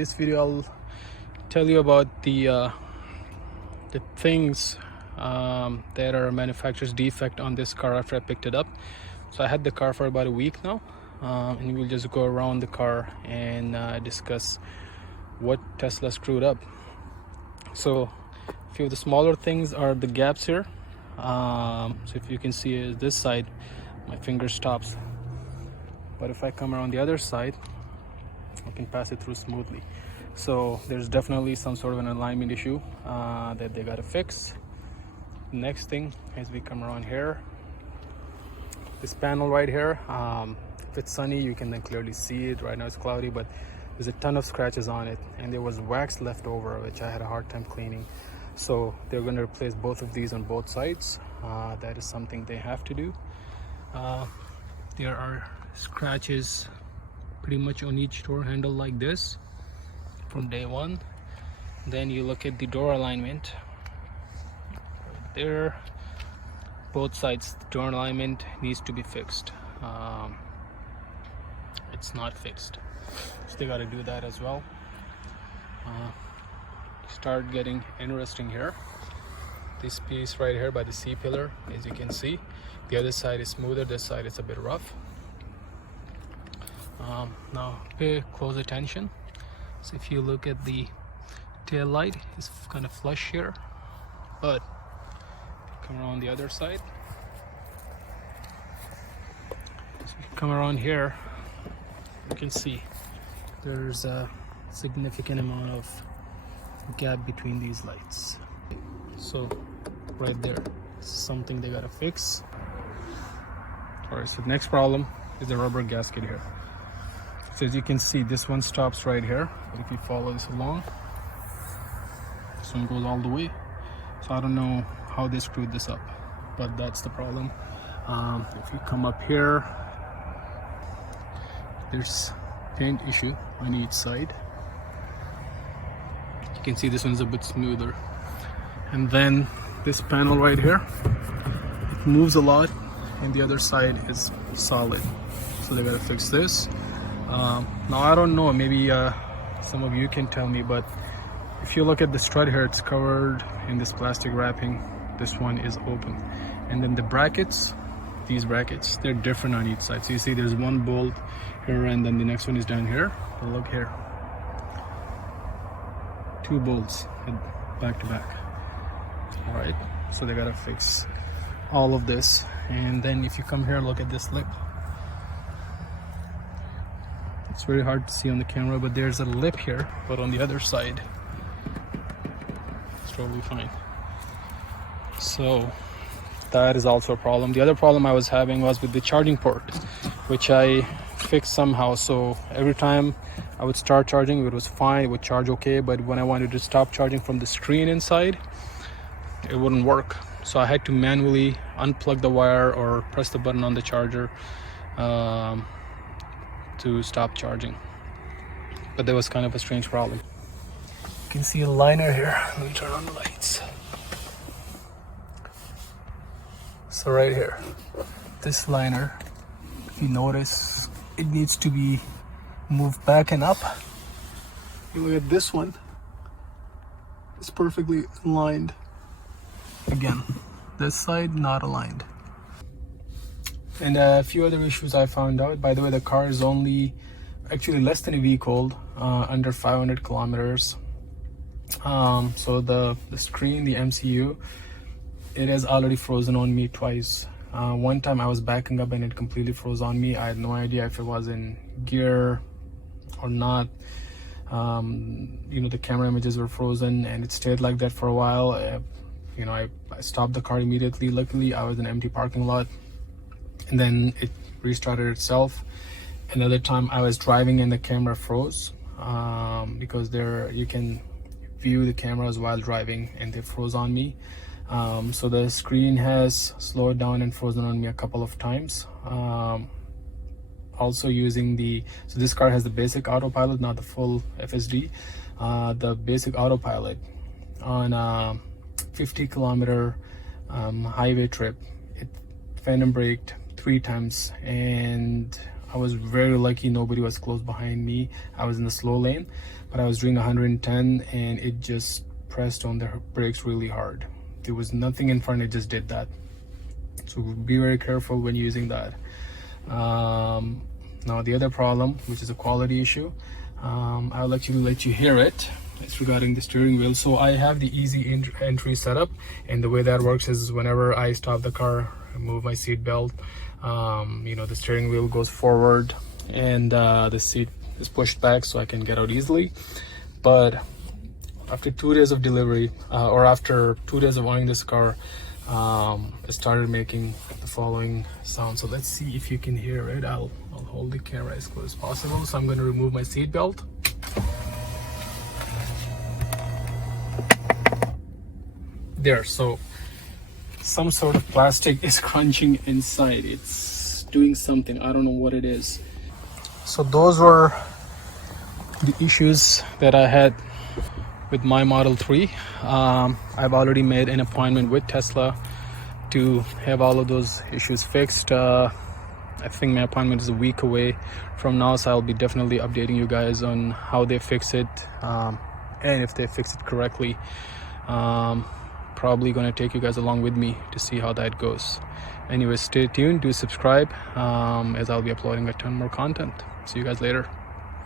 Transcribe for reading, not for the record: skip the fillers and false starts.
this video I'll tell you about the things that are manufacturer's defect on this car after I picked it up. So I had the car for about a week now, and we'll just go around the car and discuss what Tesla screwed up. So a few of the smaller things are the gaps here. So if you can see this side, my finger stops, but if I come around the other side, I can pass it through smoothly. So there's definitely some sort of an alignment issue that they got to fix. Next thing, as we come around here, this panel right here, if it's sunny you can then clearly see it. Right now it's cloudy, but there's a ton of scratches on it, and there was wax left over which I had a hard time cleaning. So they're going to replace both of these on both sides. That is something they have to do. There are scratches pretty much on each door handle like this from day one. Then you look at the door alignment right there, both sides. The door alignment needs to be fixed. It's not fixed, so they got to do that as well. Start getting interesting here. This piece right here by the C pillar, as you can see, the other side is smoother, this side is a bit rough. Now pay close attention. So if you look at the tail light, it's kind of flush here, but come around the other side, so you come around here, you can see there's a significant amount of gap between these lights. So right there, something they gotta fix. Alright, so the next problem is the rubber gasket here. So as you can see, this one stops right here, but if you follow this along, this one goes all the way. So I don't know how they screwed this up, but that's the problem. If you come up here, there's paint issue on each side. You can see this one's a bit smoother, and then this panel right here, it moves a lot, and the other side is solid, so they gotta fix this. Now I don't know, maybe some of you can tell me, but if you look at the strut here, it's covered in this plastic wrapping. This one is open, and then the brackets, these brackets, they're different on each side. So you see there's one bolt here, and then the next one is down here. But look here, two bolts back to back. All right, so they gotta fix all of this. And then if you come here, look at this lip. It's very hard to see on the camera, but there's a lip here, but on the other side it's totally fine. So that is also a problem. The other problem I was having was with the charging port, which I fixed somehow. So every time I would start charging, it was fine, it would charge okay, but when I wanted to stop charging from the screen inside, it wouldn't work. So I had to manually unplug the wire or press the button on the charger to stop charging. But there was kind of a strange problem. You can see a liner here. Let me turn on the lights. So right here, this liner, if you notice, it needs to be moved back and up. You look at this one, it's perfectly aligned. Again, this side not aligned. And a few other issues I found out. By the way, the car is only actually less than a week old, under 500 kilometers. So the screen, the MCU, it has already frozen on me twice. One time I was backing up and it completely froze on me. I had no idea if it was in gear or not. You know, the camera images were frozen and it stayed like that for a while. You know, I stopped the car immediately. Luckily I was in an empty parking lot, and then it restarted itself. Another time I was driving and the camera froze, because there you can view the cameras while driving, and they froze on me. So the screen has slowed down and frozen on me a couple of times. Also using so this car has the basic autopilot, not the full FSD. The basic autopilot on a 50-kilometer highway trip, it phantom braked 3 times, and I was very lucky nobody was close behind me. I was in the slow lane, but I was doing 110 and it just pressed on the brakes really hard. There was nothing in front, it just did that. So be very careful when using that. Now the other problem, which is a quality issue, I'll actually let you hear it. It's regarding the steering wheel. So I have the easy entry setup, and the way that works is whenever I stop the car, I move my seat belt, you know, the steering wheel goes forward and the seat is pushed back so I can get out easily. But after 2 days of delivery, or after 2 days of owning this car, it started making the following sound. So let's see if you can hear it. I'll hold the camera as close as possible. So I'm going to remove my seat belt. There, so some sort of plastic is crunching inside. It's doing something, I don't know what it is. So those were the issues that I had with my Model 3. I've already made an appointment with Tesla to have all of those issues fixed. I think my appointment is a week away from now, so I'll be definitely updating you guys on how they fix it, and if they fix it correctly. Probably gonna take you guys along with me to see how that goes. Anyway, stay tuned, do subscribe, as I'll be uploading a ton more content. See you guys later.